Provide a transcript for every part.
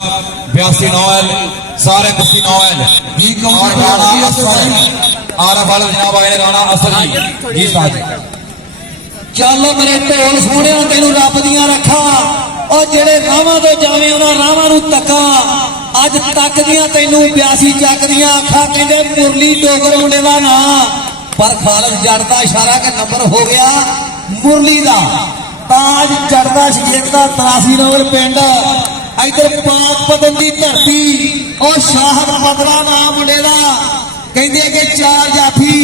82 नौल सारे 82 नौल और गाना असर आरा वाले जनाब आए गाना असर जी साहब चलो मेरे ढोल सोने तेन रब दियां रखा और जेड़े रावां तो जावे उन्हां रावां नूं तका अज तक दियां तैनूं 82 चक दियां अखा कहंदे मुरली डोगर मुंडे दा नां पर खालद जट दा इशारा के नंबर हो गया मुरली दा ताज चढ़दा शरीक दा 83 नंबर पिंड इधर पाक पदन की धरती और शाहद बदला नाम मुंडे दा कहंदे कि 4 जाफी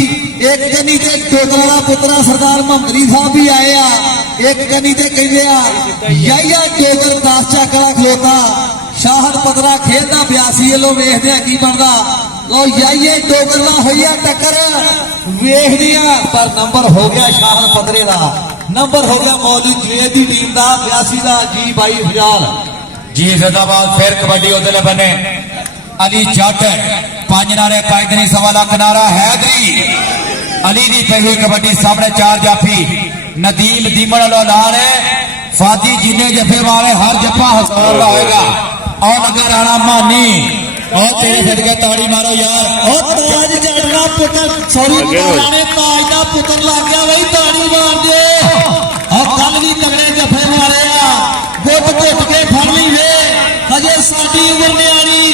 एक गनी ते डोगरा दा पुत्रा सरदार महमदली साहब भी आए आ एक गनी ते कहंदे आ याया डोगर 10 चकड़ा खलोता शाहद पदरा खेलदा 82 लो वेखदे आ की बनदा लो याये डोगर दा होया टक्कर वेखदे आ पर नंबर हो गया शाहद पदरे दा नंबर हो गया मौलवी जवेद दी टीम दा 82 दा जी भाई फजाल जी जिंदाबाद फिर कबड्डी उधर बने अली जट 5 नारे कायदनी 1.25 लाख नारा हैदरी अली दी पहली कबड्डी सामने 4 जाफी नदीम दीमन लो नारे फादी जिन्ने जफे वाले हर जफा हसौल होएगा और लगा राणा मानी और तेरे फिर के ताड़ी मारो यार और ताज जटना पुत्र सॉरी राणे ताज दा पुत्र लग गया भाई ताड़ी मार दे और कल भी तगड़े जफे मारे आ गुट घुट के फड़ ली वे हजे साडी उम्र न्याणी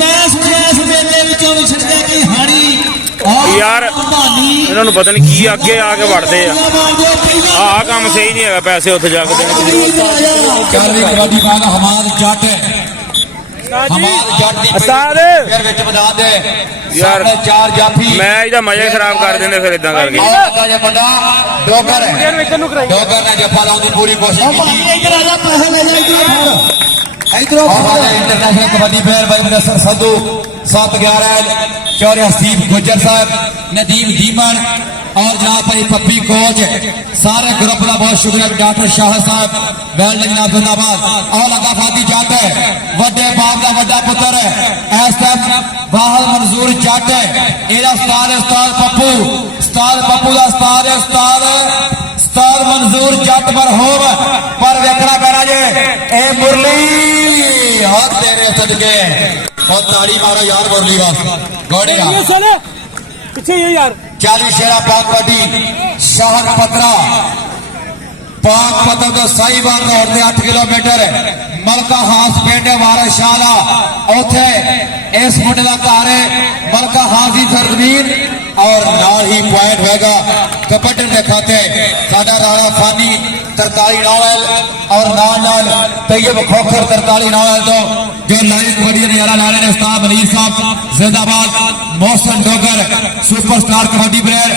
मैं सुनिया इस मेले विचों छड़दे की हाड़ी यार इन्हां नूं पता नहीं की अगे आके वड़दे आ काम सही नहीं है पैसे उत्थे जाके देने चारवीं कबड्डी पागा हमाद जट हमाद जट दी उस्ताद फिर विच बना दे यार 4 जाफी मैच दा मजा खराब कर देंदे फिर इदां करके लगा जे बंदा डोगर डोगर ने जफा लाउण दी पूरी कोशिश की इधर आ जा पैसे ले जा इधर और इंटरनेशनल कबड्डी प्लेयर भाई मुदस्सर संधू 7-11 चौरे हसीब गुजर साहब नदीम दीमन और जनाब भाई पप्पी कोच सारे ग्रुप का बहुत शुक्रिया डॉक्टर शाह साहब वेल जनाब जिंदाबाद और लगा फादी जट है वड्डे बाप का वड्डा पुत्र है इस टाइम वाहल मंजूर जट है एदा उस्ताद पप्पू का उस्ताद मंजूर जट मरहूम पर वेखना पैना जे ए मुरली और तेरे सदके और ताड़ी मारो यार मुरली वास गौड़ेगा पीछे ये यार 40 शेरा पाक कबड्डी शाहद पत्रा पाक पत्र तो साहिबान दौड़ते 8 किलोमीटर मलका हास पिंड वारशाला उथे इस मुंडे का घर है मलका हास की सरजमीन और नाल ही पॉइंट होगा कबड्डी के खाते साडा राणा फानी 43 नॉवल और नाल तैयब खोखर 43 नॉवल तो जो लाइव कबड्डी नजारा ला रहे हैं उस्ताद मनीर साहब जिंदाबाद मोहसन डोगर सुपरस्टार कबड्डी प्लेयर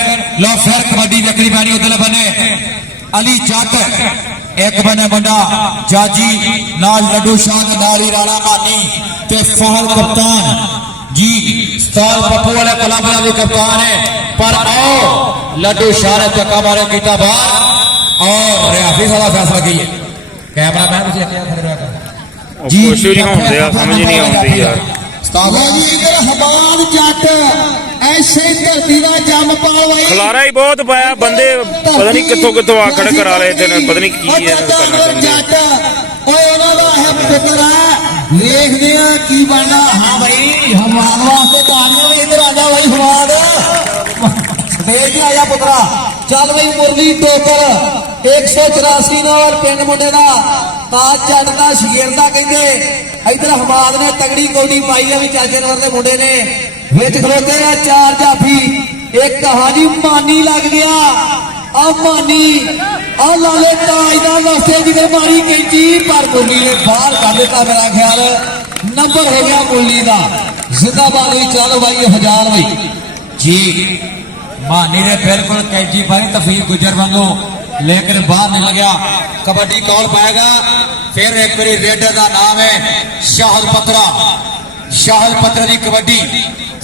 लो फिर कबड्डी वेखनी पैनी उधर बने अली जट एक बने बंदा जाजी नाल लड्डू शाह नारी राणा मानी ते फहल कप्तान जी उस्ताद पप्पू वाले कलाबरा भी कप्तान है पर आओ लड्डू शाह ने चक्का मारे कीता बाहर और रियाफी साला फैसला की कैमरा मैन तुझे क्या खड़े रहा जी कुछ नहीं होंदे समझ नहीं आउंदी यार इधर हमाद जट ऐसे धरती का जम पावाई खलारा ही बहुत पाया बंदे पता नहीं कितों आ खड़े करा रहे थे पता नहीं की है करना चाहते देखते हैं की बनना हाँ भाई हमाद वास्ते तालियां भी इधर आ जा भाई हमाद स्टेज आया पुत्रा चल भाई मुरली टोकर 184 नंबर पिंड मुंडे का ताज जट का शगीर का कहते इधर हमाद ने तगड़ी कौडी पाई है भी चाचे नंबर के मुंडे ने विच खलोते हैं 4 जाफी एक कहानी मानी लग गया अब मानी और लाले ताजदार वास्ते जिधर मारी कैंची पर मुरली ने बाहर कर दिता मेरा ख्याल नंबर हो गया मुरली का जिंदाबाद भी चलो भाई 1000 भाई जी मानी ने बिल्कुल कैंची पाई तफीर गुजर वांगू लेकिन बाहर निकल गया कबड्डी कॉल पाएगा फिर एक बारी रेडर का नाम है शाहद पत्रा की कबड्डी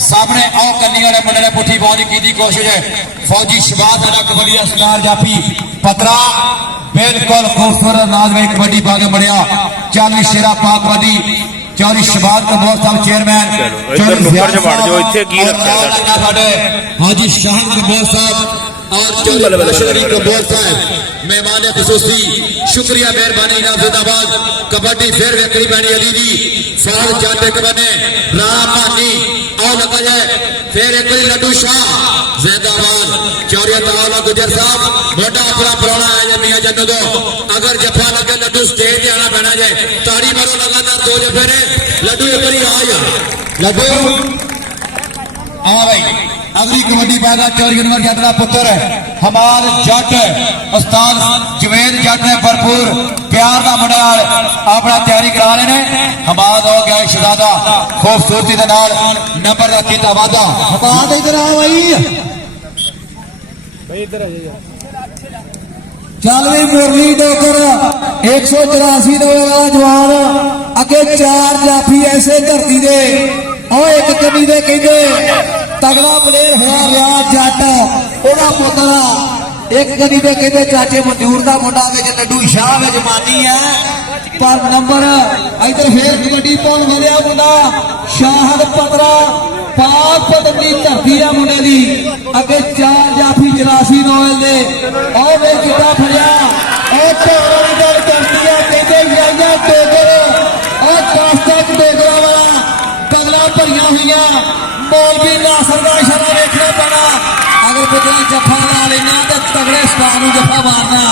सामने आओ कन्नी वाले मुंडे ने पुठी पाने की कोशिश है फौजी शबाज वाला कबड्डी स्टार जाफी पत्रा बिल्कुल खूबसूरत अंदाज में कबड्डी पाके बढ़िया 40 शेरा पाक कबड्डी 40 शबाज का बहुत साहब चेयरमैन हाजी शाह कबूर साहब और 40 कबूर साहब मेहमान खसूसी शुक्रिया मेहरबानी ना जिंदाबाद कबड्डी फिर वेखनी पैनी अली दी फाल जट एक बने राम मानी आओ लगा जाए फिर एक बारी लड्डू शाह जिंदाबाद चौरिया ताला गुजर साहब मोटा अपना पुराना है मियां जन्नू दो अगर जफा लगे लड्डू स्टेज पे आना पैना जाए ताड़ी मारो लगातार 2 जफे ने लड्डू एक बारी आ जा लड्डू हाँ भाई अगली कबड्डी पैदा चौरी नंबर जट का पुत्र हमार जट उस्ताद जवेद जट ने भरपूर प्यार का मुंडे अपना तैयारी करा रहे हैं हमाद हो गया शहजादा खूबसूरती के नाल नंबर का किता वादा हमाद इधर आ भाई चल भी मुरली डोकर 184 वाला जवान अगे 4 जाफी ऐसे धरती दे और एक कमी दे कहते तगड़ा प्लेयर होया रहा जट ओदा पुत्रा एक कदी दे कहते चाचे मंजूर का मुंडा विच लड्डू शाह विच मानी है पर नंबर इधर फिर कबड्डी पाउण वाला मुंडा शाहद पतरा पाक पदम की धरती है मुंडे दी अगे 4 जाफी 84 नोयल दे और वे किता फड़िया और टोकरी दर करती है कहते याया टोकर और 10 तक टोकरा वाला पगला भरिया हुई मौलवी नासर का इशारा देखना पैना अगर पुत्रा जफा ला लेना तो तगड़े स्टार जफा मारना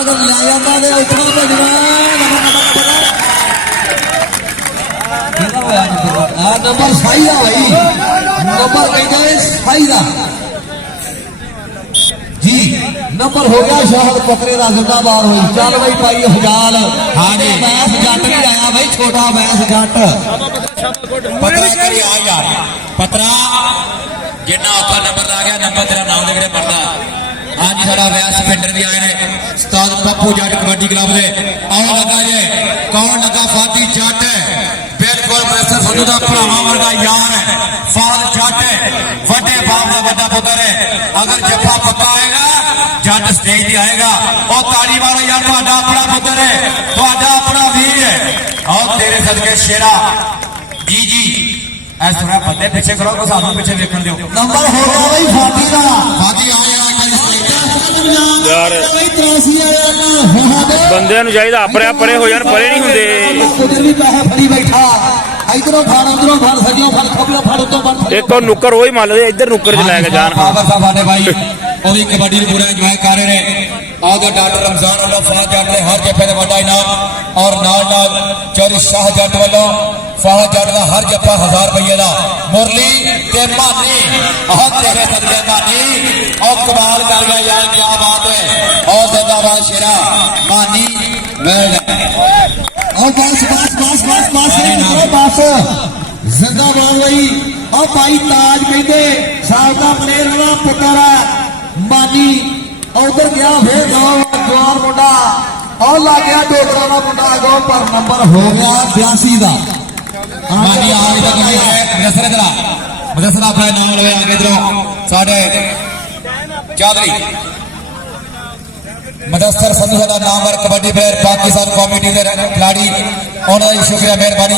अगर ले जाता तो उतना भजना नंबर सही है भाई नंबर कहते सही का जी नंबर हो गया शाहद पकड़े का जिंदाबाद हुई चल भाई पाई हजार हाँ जी बैस जट भी आया भाई छोटा बैस जट पतरा करी आ यार पतरा जिन्ना औखा नंबर आ गया नंबर तेरा नाम लिखने पड़ता हाँ जी साडा व्यास पिंडर भी आए ने उस्ताद पप्पू जट कबड्डी क्लब दे आओ लगा जे कौन लगा फाती जट बिल्कुल प्रेसर संधू दा भरावा वर्गा यार है फाल जट वड्डे बाप दा वड्डा पुत्र है अगर जफा पक्का आएगा जट स्टेज ते आएगा और ताड़ी मारो यार तुहाडा अपना पुत्र है तुहाडा अपना वीर है और तेरे सदके शेरा जी जी ऐसा थोड़ा बंदे पीछे करो को सानू पीछे देखण दियो नंबर हो गया भाई फाती का फाती आया यार ਬੰਦਿਆਂ ਨੂੰ ਚਾਹੀਦਾ ਆਪਰੇ ਪਰੇ ਹੋ ਜਾਣ ਪਰੇ ਨਹੀਂ ਹੁੰਦੇ ਕੁਝ ਵੀ ਪੈਸਾ ਫੜੀ ਬੈਠਾ ਇਧਰੋਂ ਫੜ ਉਧਰੋਂ ਫੜ ਸਜਿਓ ਫੜ ਖੱਬਿਓਂ ਫੜ ਉੱਤੋਂ ਫੜ ਇੱਕ ਉਹ ਨੁੱਕਰ ਉਹ ਹੀ ਮੰਨ ਲਏ ਇੱਧਰ ਨੁੱਕਰ 'ਚ ਲੈ ਕੇ ਜਾਣ ਬਾਬਰ ਸਾਹਿਬ ਆਨੇ ਭਾਈ ਉਹ ਵੀ ਕਬੱਡੀ ਨੂੰ ਪੂਰਾ ਇੰਜੋਏ ਕਰ ਰਹੇ ਨੇ ਆਗਾ ਡਾਕਟਰ ਰਮਜ਼ਾਨ ਵੱਲੋਂ ਫਾਹ ਜੱਟ ਦੇ ਹਰ ਜੱਫੇ ਦਾ ਵੱਡਾ ਇਨਾਮ ਔਰ ਨਾਲ ਨਾਲ ਚੌਰੀ ਸ਼ਾਹ ਜੱਟ ਵੱਲੋਂ ਫਾਹ ਜੱਟ ਦਾ ਹਰ ਜੱਫਾ 1000 ਰੁਪਏ ਦਾ ਮੁਰਲੀ ਤੇ ਮਾਨੀ ਆਹ ਤੇਰੇ ਸਦਕੇ ਮਾਨੀ ਔਰ ਕਮਾਲ ਕਰ ਗਿਆ ਯਾਰ ਕੀ ਬਾਤ ਹੈ ਔਰ ਜ਼ਿੰਦਾਬਾਦ ਸ਼ੇਰਾ ਮਾਨੀ ਵੈਲ और बस बस बस बस बस बस जिंदाबाद भाई और भाई ताज कहते साबका प्लेयर वाला पुत्र मानी उधर गया फिर जवान मुंडा और ला गया डोगरा का मुंडा अगो पर नंबर हो गया 82 का मानी आज तक नहीं है मदरसा अपना नाम लवे आगे इधरों साढ़े चौधरी मदस्तर संधू का नाम है कबड्डी प्लेयर पाकिस्तान कमेटी के खिलाड़ी उन्होंने शुक्रिया मेहरबानी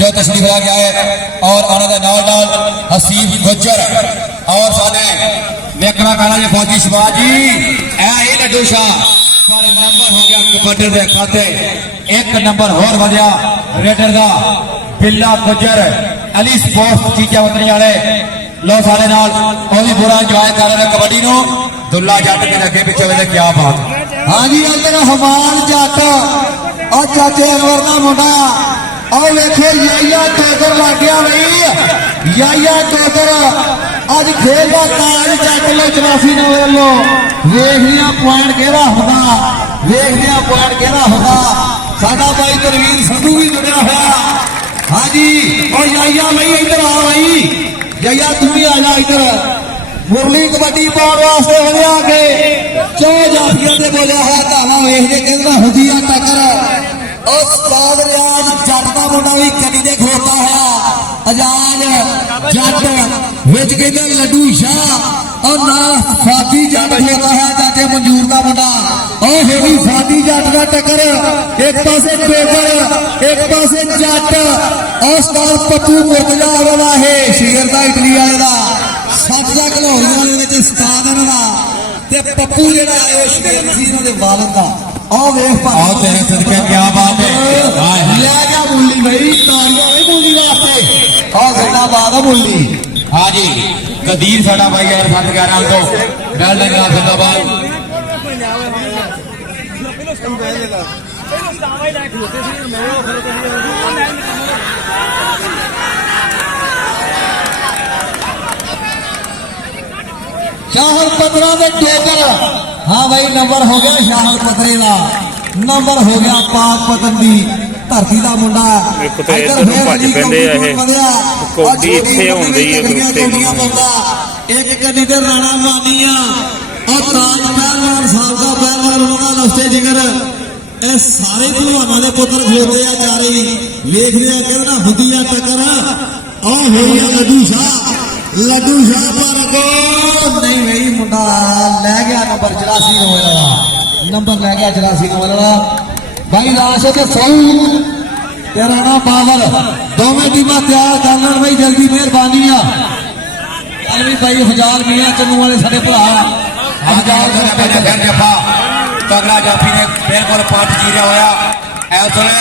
जो तशरीफ ला गया है और उन्होंने नाल नाल हसीब गुज्जर और साने वेखना कहना जी फौजी शिवाज जी ए लड्डू शाह पर नंबर हो गया कबड्डी के खाते एक नंबर होर वधिया रेडर का बिल्ला गुज्जर अली स्पोर्ट्स चीजा वतनी वाले लो सारे नाल वो भी बुरा इंजॉय कर रहे कबड्डी नो दुल्ला जट के अगे पिछे वे क्या बात हाँ जी इधर हमान जट और चाचे अनवर का मुंडा और वेखे याया टोकर लग गया भाई याया टोकर अज खेल का ताज जट लो 84 नंबर लो वेखिया पॉइंट केड़ा होगा वेखिया पॉइंट केड़ा होगा साडा भाई तरवीर संधू भी जुड़िया होया हाँ जी और याया भाई इधर आ भाई याया तू भी आ जा इधर मुरली कबड्डी पाउण वास्ते वधिया के चौ जाफियां ते बोलिया है धावा वेखदे कहंदा हुजिया टक्कर उस्ताद रियाज जट दा मुंडा भी कदी दे खलोता है आजाद जट विच कहंदा लड्डू शाह और ना फाती जट खलोता है चाचे मंजूर दा मुंडा और हे भी फाती जट दा टक्कर एक पासे टोकर एक पासे जट और उस्ताद पप्पू मुर्तजा वाला है शेर दा इटली वाले दा सब्जा घलौरी वाले उस्ताद ਤੇ ਪੱਪੂ ਜਿਹੜਾ ਆਇਆ ਸ਼ੇਰ ਸੀ ਇਹਨਾਂ ਦੇ ਵਾਲਦ ਦਾ ਆਹ ਵੇਖ ਆਓ ਤੇਰੇ ਸਦਕੇ ਕੀ ਬਾਤ ਹੈ ਹਾਏ ਹਾਏ। ਲੈ ਗਿਆ ਮੁੱਲੀ ਬਈ ਤਾੜੀਆਂ ਹੋਈ ਮੁੱਲੀ ਵਾਸਤੇ ਆਹ ਜ਼ਿੰਦਾਬਾਦ ਆ ਮੁੱਲੀ हाँ जी कदीर साडा भाई यार 7-11 तो वेल डन यार जिंदाबाद शाहल पत्रा दे टोकर हाँ भाई नंबर हो गया शाहल पत्रे का नंबर हो गया पाक पतन दी धरती का मुंडा एक तो इधर ਨੂੰ ਭੱਜ ਪੈਂਦੇ ਆ ਇਹ ਕੌਡੀ ਇੱਥੇ ਹੁੰਦੀ ਹੈ ਉੱਤੇ एक कदी ते राणा मानिया और ताज पहलवान साहब का पहलवान उन्होंने लफ्ते जिगर ਇਹ ਸਾਰੇ ਭਲਵਾਨਾਂ ਦੇ ਪੁੱਤਰ ਖਲੋਤੇ ਆ ਚਾਰੇ ਹੀ ਵੇਖਦੇ ਆ ਕਿਹਦਾ ਹੁੰਦੀ ਆ ਟੱਕਰ ਆ ਹੋਈ ਆ ਲੱਡੂ ਸ਼ਾਹ ਪਰ ਕੋ ਨਹੀਂ ਬਈ ਮੁੰਡਾ ਲੈ ਗਿਆ ਨੰਬਰ 84 ਵਾਲਾ ਨੰਬਰ ਲੈ ਗਿਆ 84 ਵਾਲਾ ਭਾਈ ਲਾਸ਼ ਤੇ ਸਹੀ ਤੇ ਰਾਣਾ ਪਾਵਰ ਦੋਵੇਂ ਟੀਮਾਂ ਤਿਆਰ ਕਰ ਲੈਣ ਬਈ ਜਲਦੀ ਮਿਹਰਬਾਨੀ ਆ ਐਵੇਂ ਭਾਈ ਹਜ਼ਾਰ ਮੀਆਂ ਚੰਨੂ ਵਾਲੇ ਸਾਡੇ ਭਰਾ हज़ार फिर जफा तगड़ा जाफी ने बिल्कुल पार्ट जीरा होया इस वे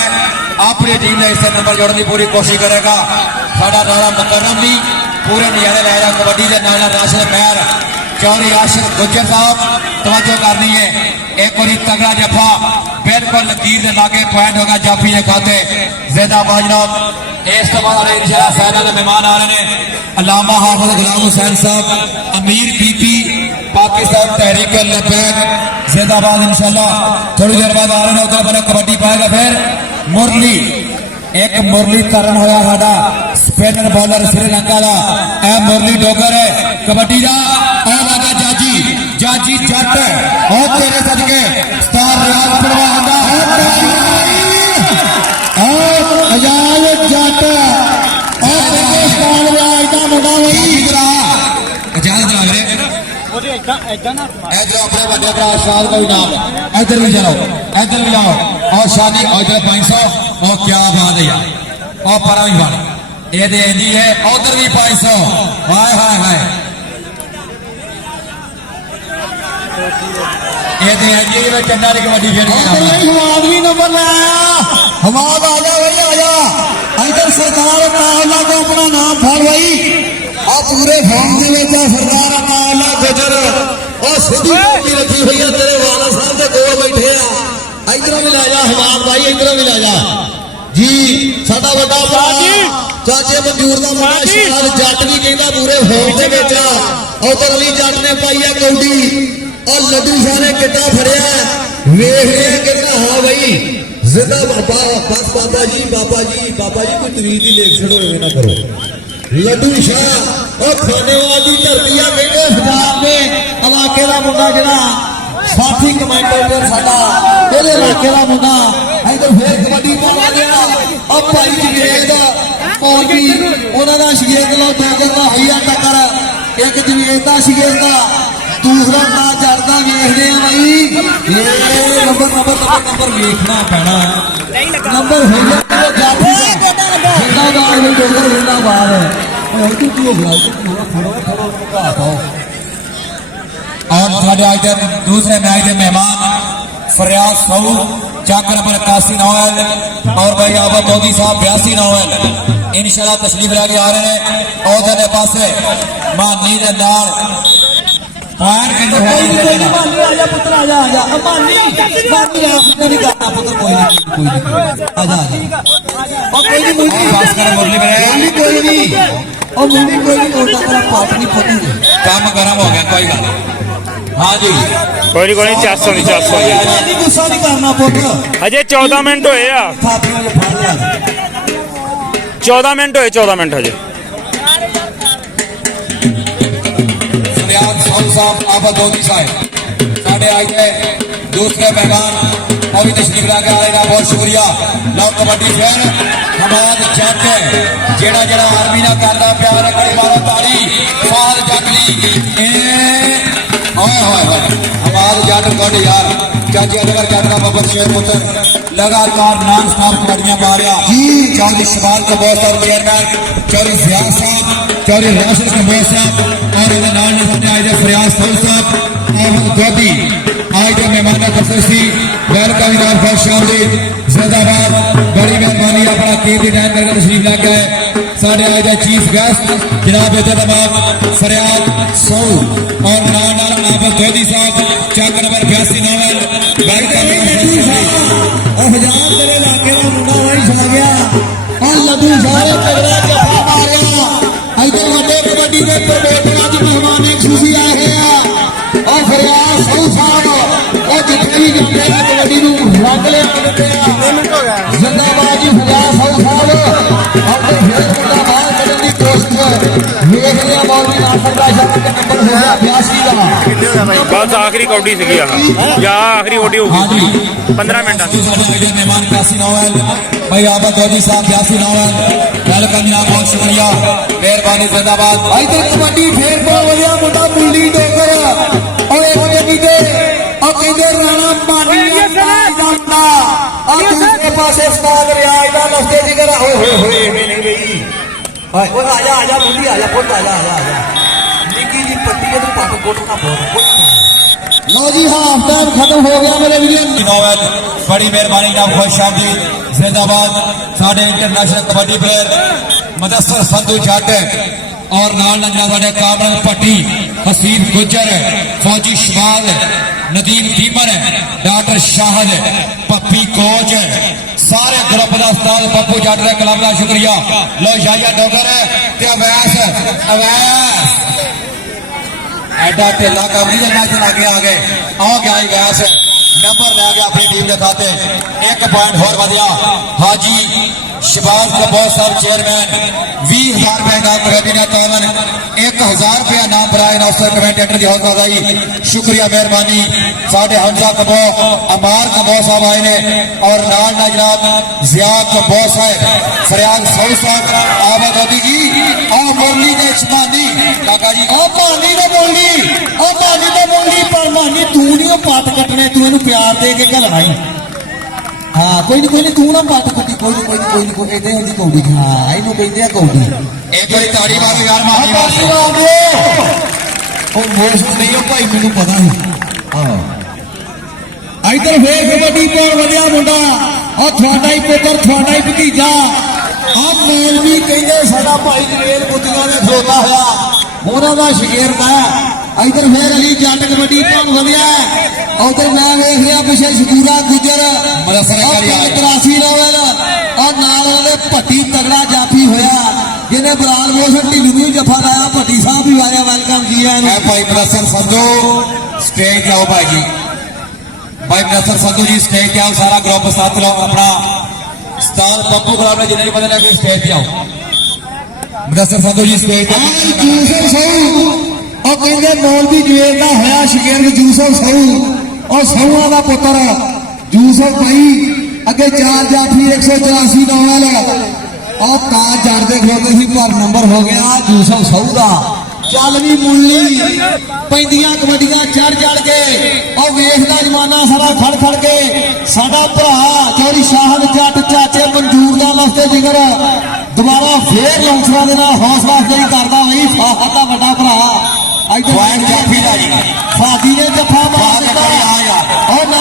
अपनी टीम ने इस नंबर जोड़ने की पूरी कोशिश करेगा साडा नारा मुकर्रम भी पूरे नजारे लै रहा कबड्डी के नाल राशिद महर चौधरी आशिक गुज्जर साहब तवज्जो करनी है एक बारी तगड़ा जफा बिल्कुल लकीर के लागे पॉइंट होगा जाफी ने खाते जिंदाबाद जनाब इस तो बाद इंशाअल्लाह सैयदा के मेहमान आ रहे हैं अल्लामा हाफिज गुलाम हुसैन साहब अमीर बीपी पाकिस्तान तहरीक लबैक जिंदाबाद इंशाल्लाह थोड़ी देर बाद आ रहे हैं उधर बड़ा कबड्डी पाएगा फिर मुरली एक मुरलीकरण होया साडा स्पिनर बॉलर श्रीलंका का ए मुरली डोगर है कबड्डी का और लगा जाजी जट और तेरे सदके स्टार रियाज पहलवान दा और आजाद जट और तेरे स्टार रियाज दा मुंडा वही आजाद लग रहे इधर अपने बड़े भरा शाद का भी नाम है इधर भी जाओ और शादी और इधर 500 और क्या बात है यार और परा भी बात ये दे जी है उधर भी 500 हाय हाय हाय ये दे जी में चंडा की कबड्डी खेल हमाद भी नंबर ले आया हमाद आ जा भाई आ जा इधर सरकार अल्लाह को अपना नाम फड़ भाई आ पूरे फॉर्म दे विच सरकार अल्लाह गुजर और सिद्धू की रखी हुई है तेरे वाला साहब के कोल बैठे आ इधर भी ले जा हमाद भाई इधर भी ले जा जी साडा बड़ा भरा चाचे मंजूर दा मुंडा शाद जट भी कहंदा पूरे फॉर्म दे विच उधर अली जट ने पाई है कौडी और लड्डू शाह ने कितना फड़िया वेख रहे कितना हाँ भाई जिंदा बाबा बस बाबा जी कोई तवीज की लेख छड़ो ना करो लड्डू शाह और खानेवाल की धरती कहते पंजाब में इलाके का मुंडा जरा साथी कमांडर साडा तेरे इलाके का मुंडा इधर फिर कबड्डी पावा गया अब भाई जवेद और भी उन्होंने शगेद लो दो दिन का होई टक्कर एक जवेद का शगेद का दूसरा ना चढ़ता वेख रहे हैं भाई नंबर वेखना पैना नंबर हो गया और साढ़े आज के दूसरे मैच के मेहमान फरियाद सऊ चक नंबर 81 नौल और भाई आबद मोदी साहब 82 नौल इंशाल्लाह तशरीफ लेके आ रहे हैं और उधर पासे मानी दे नाल पॉइंट किंतु है आजा पुत्र आजा अमानी नहीं करना पुत्र कोई नहीं आजा और कोई नहीं पास कर मुरली बने कोई नहीं और मुरली कोई नहीं होता तेरा पाप नहीं पता काम गरम हो गया कोई गल हाँ जी कोई नहीं 400 गुस्सा नहीं करना पुत्र अजय 14 मिनट होए आ साथियों को फाड़ लिया 14 मिनट होए 14 मिनट अजय साहब आबद मोदी साहब साढ़े आज के दूसरे मेहमान और भी तशरीफ लाके आ रहे बहुत शुक्रिया लो कबड्डी फिर हमाद जट जेड़ा जेड़ा आर्मी ना करदा प्यार है कड़ी मारो ताड़ी फाल जट ली हमाद जट कोड यार चाची अजगर कैटरा बाबर शेर पुत्र लगातार नॉन स्टॉप कबड्डियां पा रहा जी। चौधरी शबाल कबोर साहब चेयरमैन, चौधरी जिया साहब, चौधरी रोशन कबोर साहब और इधर नाल ने आए फरियाद सऊद साहब और गोदी आज के मेहमान खुशी वेलकम जनाब खुश आमदीद जिंदाबाद। बड़ी मेहरबानी अपना कीमती टाइम करके तशरीफ ला गए साढ़े आज के चीफ गेस्ट जनाब इतमाम फरियाद सऊद और नाल नाबर गोदी साहब चक नंबर 82 नॉवल वेलकम हजार तेरे इलाके का मुंडा वही छा गया और लड्डू सारे तगड़ा जफा मारिया इधर वड्डे कबड्डी के प्रवेश आज मेहमान खुशी आ गया और फरियाद सऊद साहब और जितने भी जाते हैं कबड्डी नूं रंग ले आते हैं जिंदाबाद जी फरियाद सऊद साहब और फिर मुंडा बाहर करने की कोशिश देख लिया मौलवी नासर का शब्द नंबर हो गया 82 का बस आखिरी कौडी सीगी आह या आखिरी कौडी होगी 15 मिनट मेहमान 82 नॉवल भाई आबा गोदी साहब 82 नॉवल वेलकम जनाब बहुत शुक्रिया मेहरबानी जिंदाबाद। भाई तो कबड्डी फेर बहुत बढ़िया मुंडा मुंडी डोकर और एक जगह दे और कहते राणा मानी जाता और दूसरे पासे उस्ताद रियाज दा लफ्ते जिगर ओए होए होए नहीं गई हाय ओ आजा आजा मुंडी आजा पुੱਤ आजा आजा आजा निकी जी पट्टी के तो पट कोट ना बोल लो जी हाफ टाइम खत्म हो गया मेरे वीर नॉवल बड़ी मेहरबानी जनाब खुश आमदीद जिंदाबाद। साढ़े इंटरनेशनल कबड्डी प्लेयर मुदस्सर संधू जट और नाल जनाब कामरान भट्टी हसीब गुजर फौजी शबाल नदीम टीमर डॉक्टर शाहद पप्पी कोच सारे ग्रुप का उस्ताद पप्पू जट के क्लब का शुक्रिया। लो याया डोगर ते अवैस एडा ढिला काम नहीं जमा चला के आ गए आओ गया वैस नंबर लै गया अपनी टीम के खाते 1 पॉइंट होर वधिया हाजी शबाज कबोर साहब चेयरमैन 20,000 रुपए नाम कमेटी ने तौलन 1,000 रुपया नाम भराए नौसर कमेंटेटर की हौसला अफजाई शुक्रिया मेहरबानी। साढ़े हमजा कबो अमार कबोर साहब आए ने और नाल ना जनाब जिया कबोर साहब फरियाद सऊद साहब आबा गोदी जी और मुरली ने शमानी काका जी ओ मानी तो बोली पर मानी तू नहीं पट कटने तू इन्हू प्यार दे के घलना ही हाँ कोई नहीं तू ना पट कटी कोई नहीं इधे होंगी कौड़ी हाँ इनू कहते हैं कौड़ी एक बारी ताड़ी मारो यार मारी मोश नहीं हो भाई मैनू पता ही इधर फेर कबड्डी पाउण वधिया मुंडा और थोड़ा ही पुत्र थोड़ा ही भतीजा आ मौलवी कहते साडा भाई जवेल बुद्धियां ने खलोता होया उन्हां दा शगीर्द है। इधर फिर अली जट कबड्डी पाउण वधिया उधर मैं वेख लिया पिछे शकूरा गुजर 83 नॉवल और नाल उहदे भट्टी तगड़ा जाफी होया जिन्हें बलाल मोहसन ढिल्लू नूं जफा लाया भट्टी साहब भी आया वेलकम जी है भाई मुदस्सर संधू स्टेज पे आओ भाई जी भाई मुदस्सर संधू जी स्टेज पे आओ सारा ग्रुप साथ लो अपना उस्ताद पप्पू गुलाब ने जिन्हें पता लगे स्टेज पे आओ मुदस्सर संधू जी स्टेज पे जूसफ सऊ और कहते मौलवी जवेल का होया शगिर्द जूसफ सऊ और सऊआ का पुत्र जूसफ भाई अगे 4 जाफी 184 नॉवल और ताज जड़ते खलोते ही पर नंबर हो गया जूसफ सऊ का चल भी मुरली पैंदियां कबड्डियां चढ़ के और वेखदा जमाना सारा खड़ के साडा भरा चौधरी शाहद जट चाचे मंजूर का लफ्ते जिगर दोबारा फिर लौंसरा दे नाल हौसला अफजाई करदा वही फाहद दा वड्डा भरा पॉइंट जाफी दा जी फादी ने जफा मार दिता और ना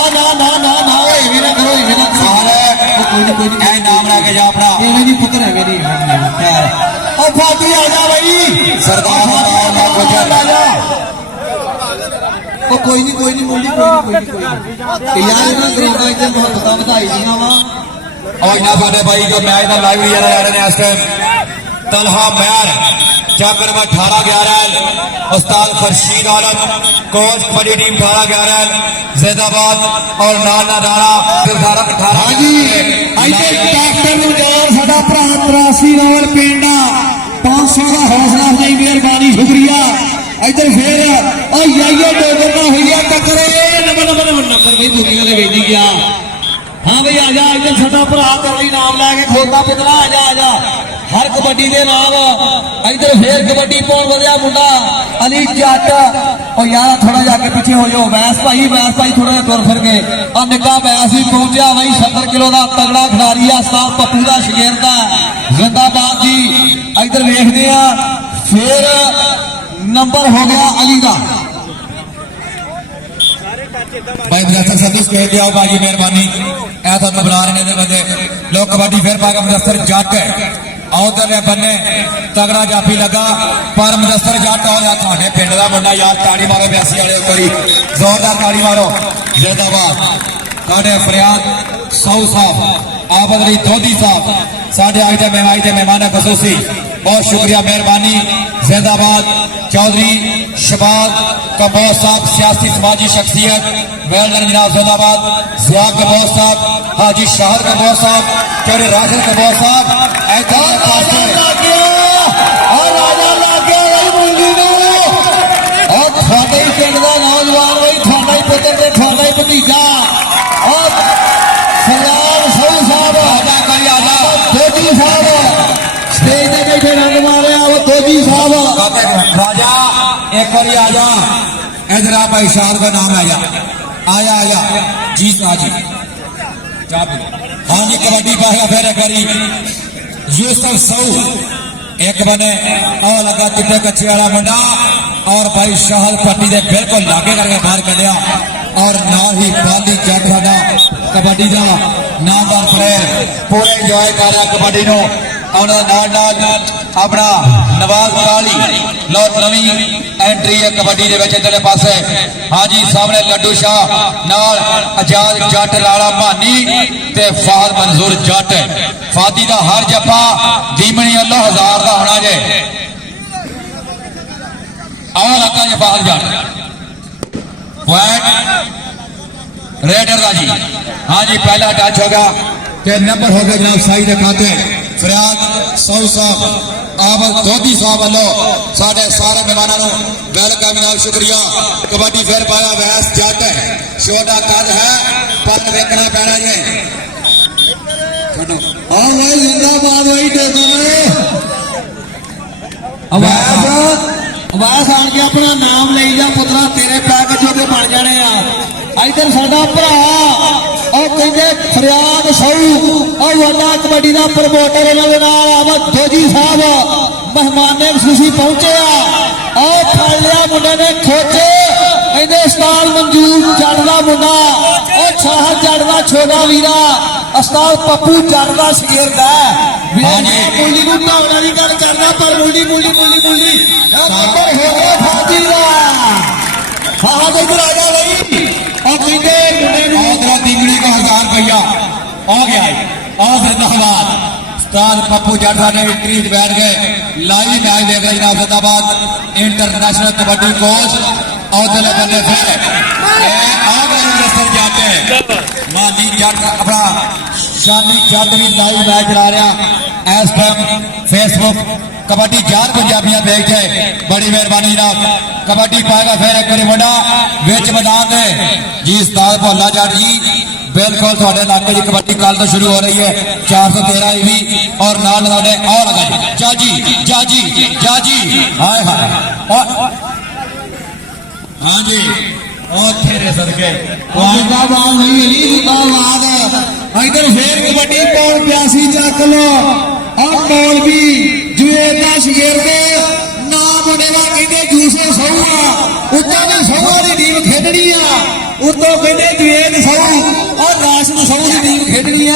एवें ना करो कोई ऐ नाम लाके जा अपना एवें नहीं पुत्र है मेरी और फादी आ जा भाई सरदार आ जा कोई नहीं मुंडी कोई यार इन्हां ग्राउंडां च मुहब्बतां वधाई दियां वा और ना साडे भाई जो मैच का लाइव लीडर आ रहे हैं इस टाइम तलहा मैर चक नंबर 18-11 उस्ताद खर्शीद आलम कोच बड़ी टीम 18-11 जैदाबाद और नाना राणा 18 जी डॉक्टर नौजवान साडा भरा 83 नॉवल पिंडा 500 का हौसला अफजाई मेहरबानी शुक्रिया। इधर फिर याइया डोगर का हुई टक्कर नंबर भाई दुनिया ने भेजी गया हाँ भाई आजा इधर साडा भरा कर नाम लैके खोलता पुतला आजा हर कबड्डी के नाम इधर फिर कबड्डी पाउन वाला मुंडा अली जट और यार थोड़ा जाके पीछे हो जाओ वैस भाई थोड़ा जा तुर फिर के और निका वैस भी पहुंचा वही 70 किलो का तगड़ा खिलाड़ी है उस्ताद पप्पू का शगीर्द है जिंदाबाद जी इधर देखते हैं फिर नंबर हो गया अली का भाई मुदस्सर सतीश कह दिया भाजी मेहरबानी ऐ तो बुला रहे ने बंदे लोग कबड्डी फिर पाएगा मुदस्सर जट उधर बन्ने तगड़ा जाफी लगा पर मुदस्सर जट और थाने पिंड का मुंडा यार ताड़ी मारो ब्यासी वाले कोई जोरदार ताड़ी मारो जिंदाबाद साढ़े फरियाद साहू साहब आबद अली दोधी साहब साढ़े आज के मेहमान खसूसी बहुत शुक्रिया मेहरबानी जिंदाबाद चौधरी शबाज कबोज साहब सियासी समाजी शख्सियत वेल्डन जनाब जिंदाबाद जियाद कबोज साहब हाजी शाहर कबोज साहब चौधरी राशिद कबोज साहब नौजवान वही थोड़ा ही पुत्र से थोड़ा ही भतीजा और सरदार साहू साहब दोजी साहब स्टेज पे बैठे रंग मारे आओ दोजी साहब राजा एक बार आजा इधर आप इशाद का नाम आया जी साजी हाँ जी कबड्डी पाएगा फिर करी यूसुफ सऊ एक बने और लगा चिट्टे कच्चे वाला मुंडा और भाई शाहल पट्टी के बिल्कुल लागे करके बाहर कढ़िया और ना ही बाली जट साडा कबड्डी का नामदार प्लेयर पूरे इंजॉय कर रहा कबड्डी नो अपना नवाज काली लो नवी एंट्री है कबड्डी इधरले पासे हाँ जी सामने लड्डू शाह नाल आजाद जट लाला भानी ते फाल मंजूर जट फादी का हर जफा दीमनी अल्लाह 1000 का होना जे और अका जे फाल जट रेडर का जी हाँ जी पहला टच होगा ते नंबर हो गया जनाब साई दे खाते फरियाद साहू साहब आबद दोधी साहब वालों साढ़े सारे मेहमानों वेलकम नाल शुक्रिया कबड्डी फिर पाया वैस जट छोटा कद है पर देखना पैना जे और भाई जिंदाबाद वही आवाज आन के अपना नाम ले जा पुत्रा तेरे पैकेज जो बन जाने इधर साडा भरा और कहते फरियाद साहू और वाला कबड्डी का प्रमोटर आमद दोजी साहब मेहमान खुशी पहुंचे और फड़ लिया मुंडे ने खोचे कहते उस्ताद मंजूर जट का मुंडा और शाह जट का छोटा वीरा उस्ताद पप्पू जट का शगीर्द है मुंडी को ढाउना की गल करना पर मुंडी नंबर हो गया फाजी का हाँ इधर आ जा भाई और कहते मुंडे दिगड़ी का 1000 रुपया आ गया और जिंदाबाद उस्ताद पप्पू जट ने ट्रीट बैठ गए लाइव मैच देख रहे जनाब जिंदाबाद इंटरनेशनल कबड्डी कोच और दले बने जाते हैं मानी जट अपना शामी जट भी लाइव मैच चला रहा इस टाइम फेसबुक कबड्डी 4 पंजाबियां देख के बड़ी मेहरबानी जनाब कबड्डी पाएगा फिर एक बार मुंडा विच मैदान दे जी उस्ताद भोला जट जी बिल्कुल थोड़े इलाके की कबड्डी कल तो शुरू हो रही है 413 ईवी और नाल लगा जाजी हाय हाँ जी और तेरे सदके इधर फिर कबड्डी पौन प्यासी चक लो और मौलवी जुएद का शगीर्द ना मुंडेगा कहते जूसे सहुआ उत्तों ने सहुआ की टीम खेडनी उत्तों कहते जुएद सहू और राशिद सहू की टीम खेडनी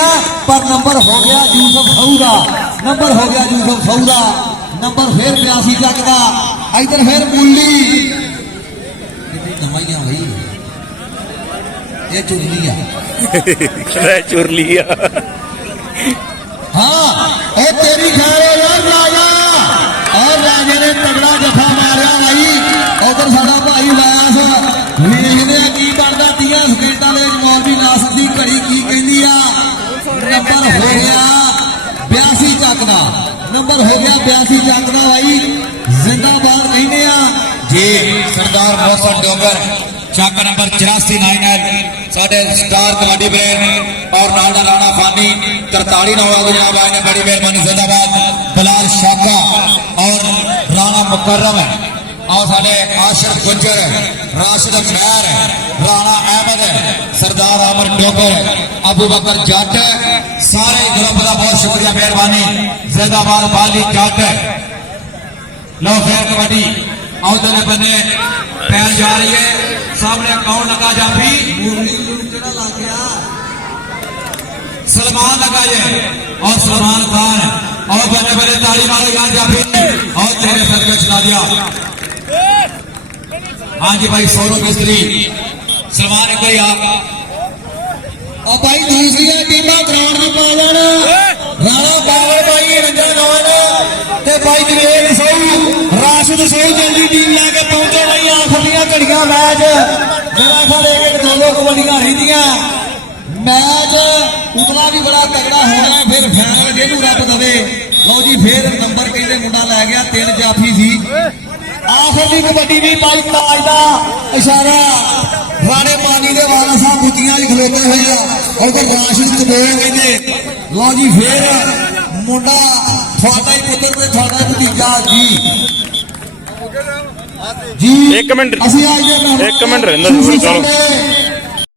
पर नंबर हो गया यूसुफ सहू का नंबर फिर 82 चक का इधर फिर मुरली दवाइयां भाई ये चुर लिया हाँ तेरी खैर है यार राजा और राजे ने तगड़ा जफा मारिया भाई उधर साडा भाई वैस वेखदे की बनदा 30 सेकंडां दे मौलवी नासर दी घड़ी की कहंदी नंबर हो गया 82 चक दा नंबर हो गया 82 चक दा भाई जिंदाबाद कहंदे जी सरदार मोहसन डोगर चक नंबर 84 9L साढ़े स्टार कबड्डी प्लेयर और नाल राणा फानी 43 नौ जनाब आए ने बड़ी मेहरबानी जिंदाबाद बलाल शाका और राणा मुकर्रम और साढ़े आशिर गुज्जर राशिद खैर राणा अहमद सरदार अमर डोगर अबू बकर जट सारे ग्रुप का बहुत शुक्रिया मेहरबानी जैदाबाद बाली जट लो खैर कबड्डी उधर बने पैर जा रही है सामने कौन लगा जाफी सलमान लगा है और सलमान खान और बने बने ताली मारो यार जाफी और तेरे सर में चला दिया हाँ जी भाई सौरभ मिस्त्री सलमान एक भाई और भाई दूसरी टीमां ग्राउंड में पा लेना राणा बावल भाई रंजन नौन ते भाई दिवेश सोहू राशिद सोहू जल्दी टीम लेके पहुंचे भाई आखिरी घड़ियां मैच मेरा ख्याल एक एक दो कबड्डियां रहिंदियां मैच उतना भी बड़ा तगड़ा होना है फिर फैनल जेनू रब दवे लो जी फिर नंबर कहते मुंडा लै गया 3 जाफी सी आखिरी कबड्डी भी भाई ताज दा इशारा राणे पानी दे वाला साहब बुतियां खलोते हुए और राशिद कबोल कहते लो जी फिर मुंडा थोड़ा ही पुत्र ते थोड़ा भतीजा जी जी एक मिनट ਅਸੀਂ ਅੱਜ ਦੇ एक मिनट रहंदा सूफी चलो संघ